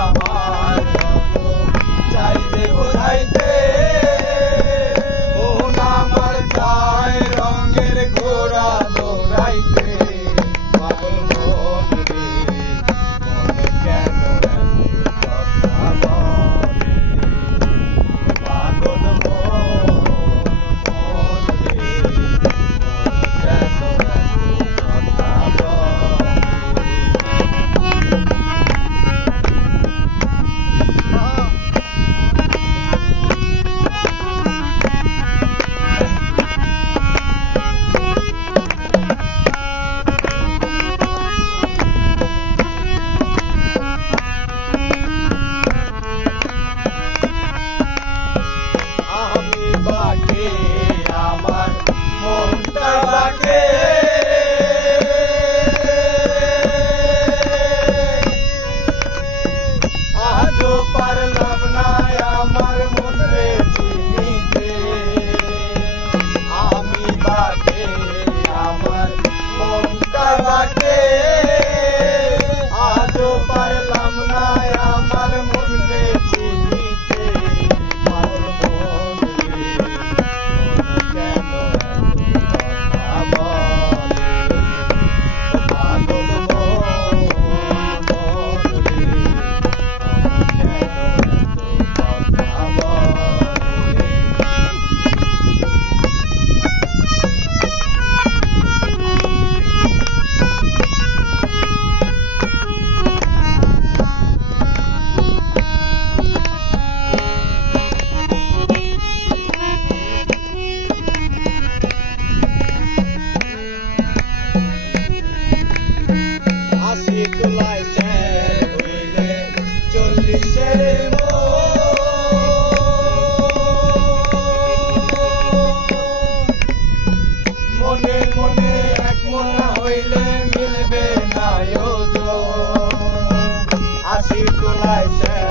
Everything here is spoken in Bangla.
আমার চাইতে বোঝাইতে মন আমার চায় রঙের ঘোড়া দৌড়াইতে পাগল মন রে মন কেন কথা বলে পাগল মন রে মন কেন কথা বলে আমি বাকে আমার মনটা বাকে আজও পারলাম না আমার মনে চিনিতে আমি বাকে আমার মনটা বাকে আজও পারলাম না আমার মনে চিনিতে পাগল মন রে মন কেন কথা বলে পাগল মন রে মন কেন কথা বলে আশি তোলায় স্যার হইলে 40-এর মনে মনে এক মন হইলে মিলবে না ওজন আশি তোলায় স্যার